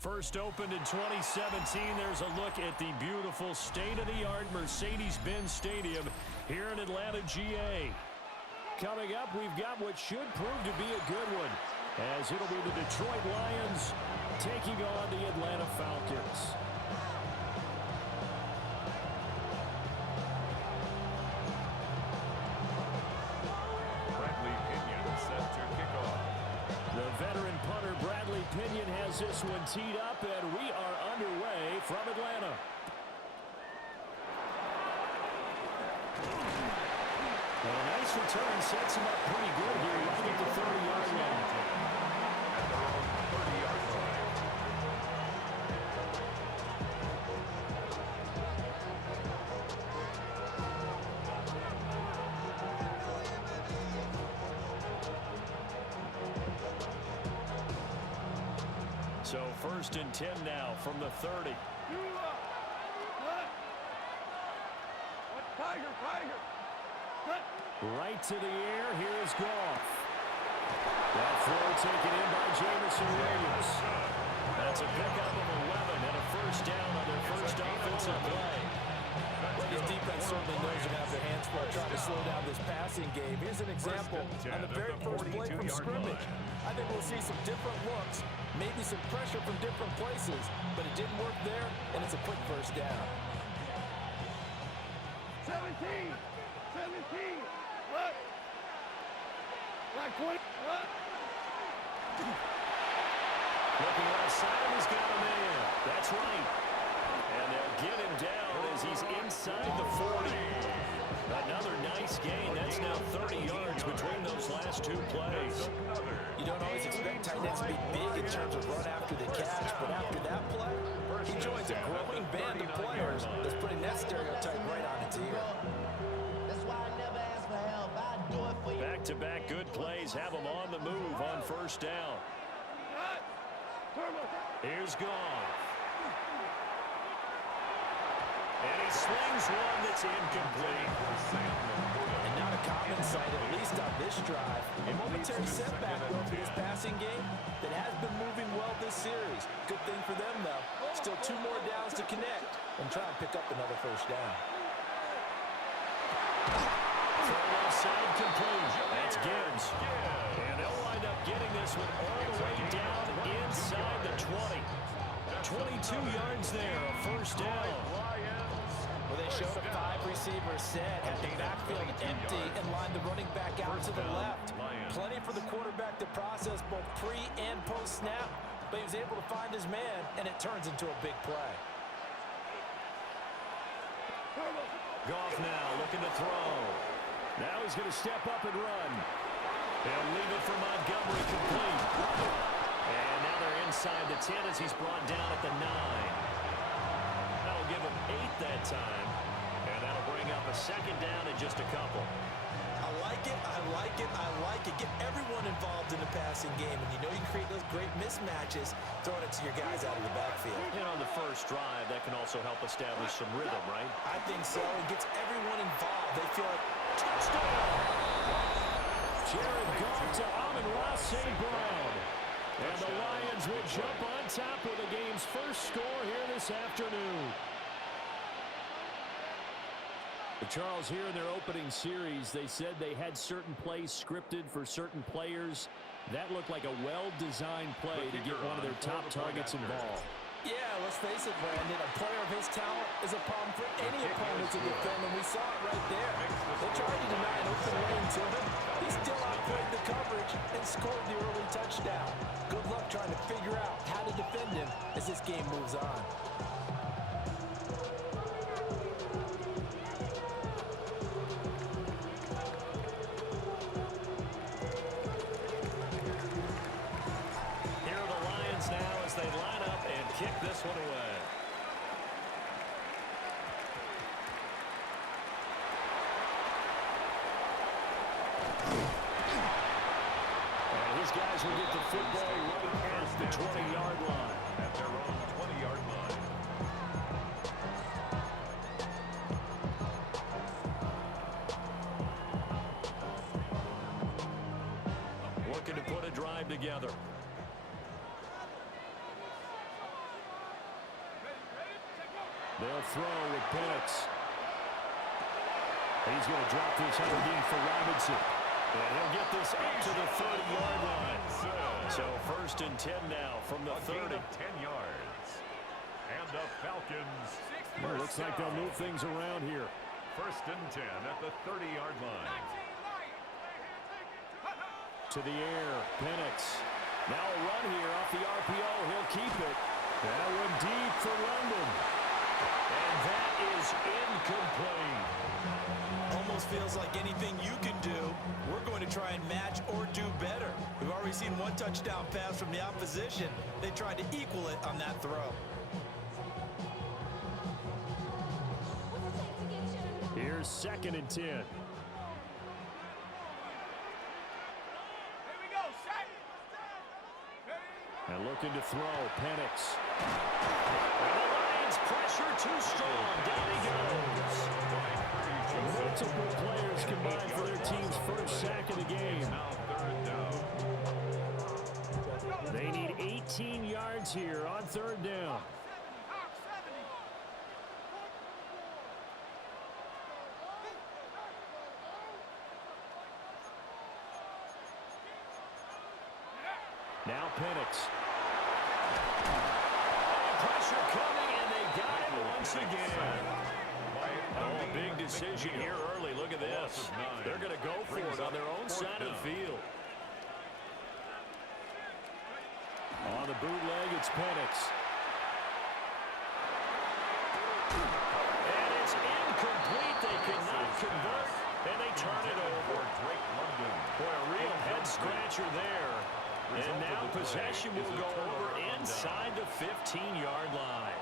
First opened in 2017, there's a look at the beautiful state-of-the-art Mercedes-Benz Stadium here in Atlanta, GA. Coming up, we've got what should prove to be a good one, as it'll be the Detroit Lions taking on the Atlanta Falcons. Bradley Pinion set to kick off. The veteran punter Bradley Pinion has this one teed up, and we are underway from Atlanta. Well, a nice return sets him up pretty good here right at the 30-yard line. At their own 30-yard line. So 1st and 10 now from the 30. Tiger. Right to the air. Here is Goff. That throw taken in by Jameson Williams. That's a pickup of 11 and a first down on their first offensive play. Well, this defense certainly knows to have their hands full trying to slow down this passing game. Here's an example on the very first play from scrimmage. I think we'll see some different looks, maybe some pressure from different places, but it didn't work there, and it's a quick first down. 17. What? Like 20. What? Looking left side, he's got him in. That's right. And they'll get him down as he's inside the 40. Another nice gain. That's now 30 yards between those last two plays. You don't always expect tight ends to be big in terms of run after the catch, but after that play, he joins a growing band of players that's putting that stereotype right on its ear. That's why I never ask for help. I do it for you. Back-to-back good plays have him on the move on first down. Here's Goff. And he slings one that's incomplete. And not a common sight, at least on this drive. A momentary setback, though, for this passing game that has been moving well this series. Good thing for them, though. Still 2 more downs to connect and try and pick up another first down. Throw left side complete. That's Gibbs. And they'll wind up getting this one all the way down inside the 20. 22 yards there, a first down. Well, they showed a 5-receiver set, had the backfield empty, and lined the running back out to the left. Plenty for the quarterback to process both pre- and post-snap, but he was able to find his man, and it turns into a big play. Goff now looking to throw. Now he's going to step up and run. They'll leave it for Montgomery complete. And now they're inside the 10 as he's brought down at the 9. That'll give him 8 that time. And that'll bring up a second down in just a couple. I like it. Get everyone involved in the passing game. And you know you create those great mismatches, throwing it to your guys out of the backfield. And on the first drive, that can also help establish some rhythm, right? I think so. It gets everyone involved. They feel like, touchdown! Jared Goff to Amon-Ra St. Brown. And the Lions will jump on top of the game's first score here this afternoon. Charles, here in their opening series, they said they had certain plays scripted for certain players. That looked like a well-designed play to get one of their top targets involved. Yeah, let's face it, Brandon. A player of his talent is a problem for any opponent to defend, and we saw it right there. They tried to deny an open lane to him. He still outplayed the coverage and scored the early touchdown. Good luck trying to figure out how to defend him as this game moves on. They line up and kick this one away. And his guys will get the football right at the 20-yard line. At their own 20-yard line. Looking to put a drive together. They'll throw with Penix. He's going to drop this underneath for Robinson. And he'll get this up to the 30-yard line. So 1st and 10 now from the 30. 10 yards. And the Falcons. Well, looks like they'll move things around here. 1st and 10 at the 30-yard line. To the air, Penix. Now a run here off the RPO. He'll keep it. That one deep for London. And that is incomplete. Almost feels like anything you can do, we're going to try and match or do better. We've already seen one touchdown pass from the opposition. They tried to equal it on that throw. Here's 2nd and 10. And looking to throw, Penix. And the Lions pressure too strong. Down he goes. Multiple players combined for their team's first sack of the game. Now 3rd down. They need 18 yards here on 3rd down. Now Penix. Pressure coming, and they got it once again. Oh, big decision here early. Look at this. They're going to go for it on their own side of the field. On the bootleg, it's Penix. And it's incomplete. They cannot convert, and they turn it over. Boy, a real head-scratcher there. And now possession will go over inside the 15-yard line.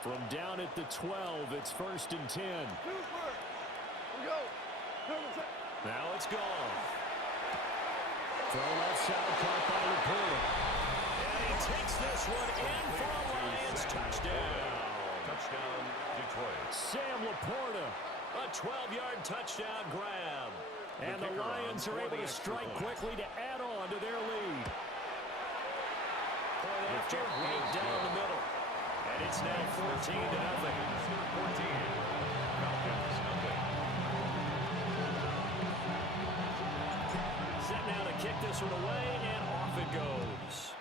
From down at the 12, it's 1st and 10. Now it's gone. Throw left side, caught by Laporta. And he takes this one in for a Lions touchdown. Touchdown, Detroit. Sam Laporta, a 12-yard touchdown grab. And the Lions are able to strike quickly to add on to their lead. Point after, right down the middle. And it's now 14-0. 14. Falcons, nothing. Set now to kick this one away, and off it goes.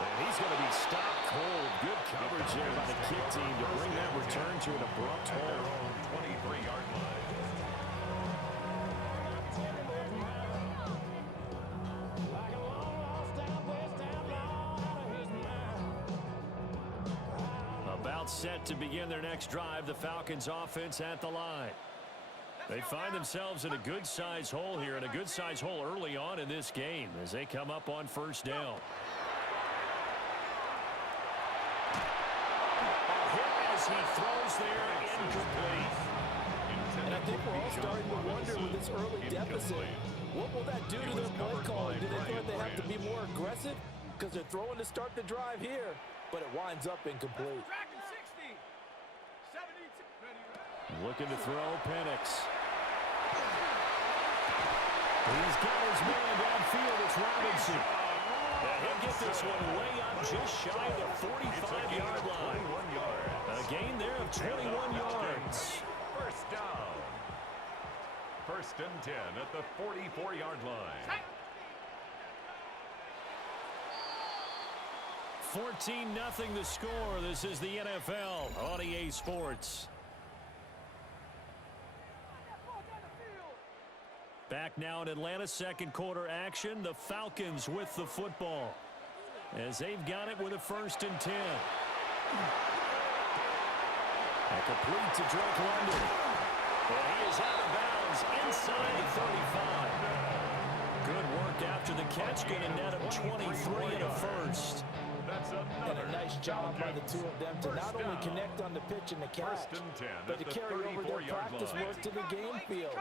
And he's going to be stopped cold. Good coverage there by the kick team to bring that return to an abrupt At their halt. own 23-yard line. About set to begin their next drive, the Falcons offense at the line. They find themselves in a good-sized hole here, and a good-sized hole early on in this game as they come up on 1st down. As he throws there, incomplete. And I think we're all starting to wonder with this early deficit, what will that do to their play calling? Do they feel like they have to be more aggressive? Because they're throwing to start the drive here, but it winds up incomplete. Looking to throw, Penix. He's got his man downfield. It's Robinson. And he'll get this one way up just shy of the 45-yard line. A gain there of 21 yards. 1st down. 1st and 10 at the 44-yard line. 14-0 the score. This is the NFL on EA Sports. Back now in Atlanta, 2nd quarter action. The Falcons with the football as they've got it with a 1st and 10. A complete to Drake London. And he is out of bounds inside the 35. Good work after the catch. Going to net him 23 and a 1st. And a nice job by the two of them to not only connect on the pitch and the catch, but to carry over their practice work to the game field.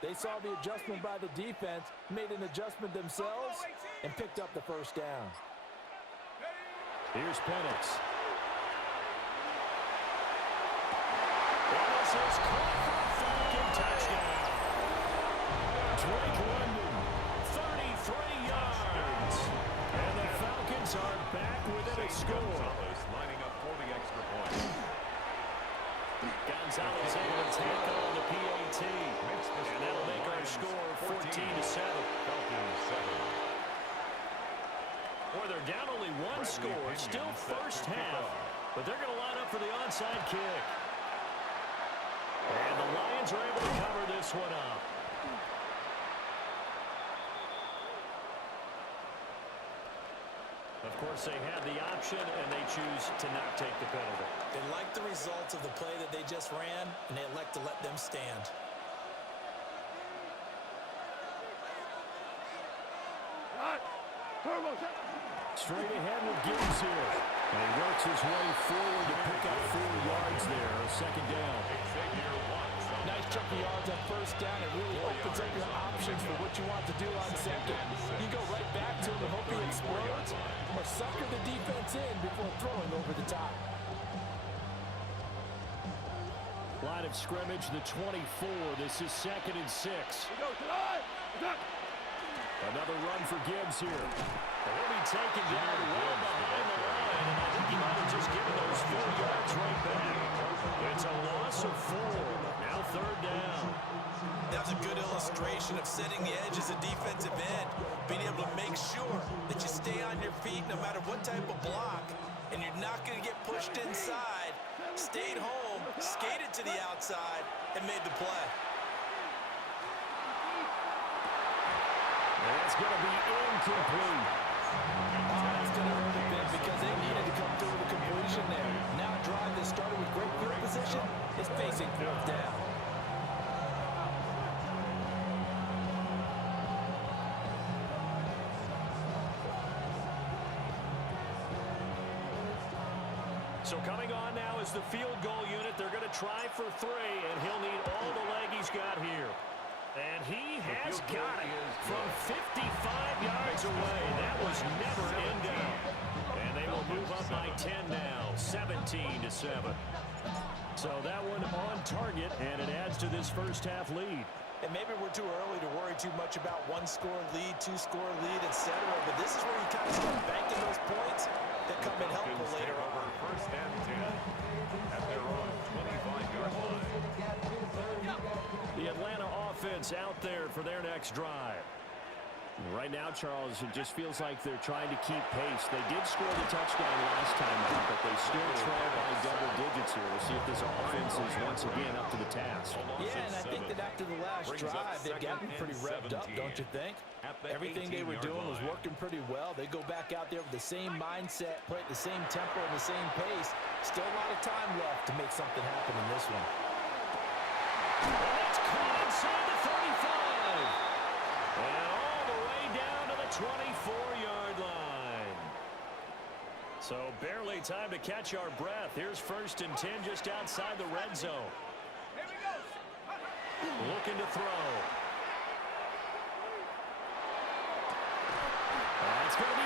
They saw the adjustment by the defense, made an adjustment themselves, and picked up the 1st down. Here's Penix. And this is caught for a Falcon touchdown. Drake London, 33 yards. And the Falcons are back within a score. Gonzalez lining up for the extra point. Gonzalez able to tackle on the PAT. And that'll make our score 14-7. Falcons 7. Boy, they're down only one score. Still first half. But they're going to line up for the onside kick. And the Lions are able to cover this one up. Of course, they had the option, and they choose to not take the penalty. They like the results of the play that they just ran, and they elect to let them stand. Straight ahead with Gibbs here. And he works his way forward to pick up 4 yards there. Second down. Nice chunk of yards on first down. It really opens up your options for what you want to do on second. You go right back to him and hope he explodes, or sucker the defense in before throwing over the top. Line of scrimmage, the 24. This is 2nd and 6. Another run for Gibbs here. And he'll be taken down well behind the line. And I think he might have just given those 4 yards right back. It's a loss of 4. Now 3rd down. That was a good illustration of setting the edge as a defensive end, being able to make sure that you stay on your feet no matter what type of block, and you're not going to get pushed inside. Stayed home, skated to the outside, and made the play. And that's going to be incomplete. That's going to hurt a bit because they needed to come through with a completion there. Now a drive that started with great field position is facing 4th down. So coming on now is the field goal unit. They're going to try for 3, and he'll need all the leg he's got here. And he has got it from 55 yards away. That was never in doubt. And they will move up by 10 now, 17-7. So that one on target, and it adds to this first half lead. And maybe we're too early to worry too much about 1-score lead, 2-score lead, etc. But this is where you kind of start banking those points that come in helpful later on. First and 10 at their own 25-yard line. The Atlanta offense out there for their next drive. Right now, Charles, it just feels like they're trying to keep pace. They did score the touchdown last time out, but they still trail by double digits here. We'll see if this offense is once again up to the task. Yeah, and I think that after the last drive, they've gotten pretty revved up, don't you think? Everything they were doing was working pretty well. They go back out there with the same mindset, play at the same tempo and the same pace. Still a lot of time left to make something happen in this one. And that's caught inside the 35. And all the way down to the 24-yard line. So barely time to catch our breath. Here's 1st and 10 just outside the red zone. Looking to throw. It's going to be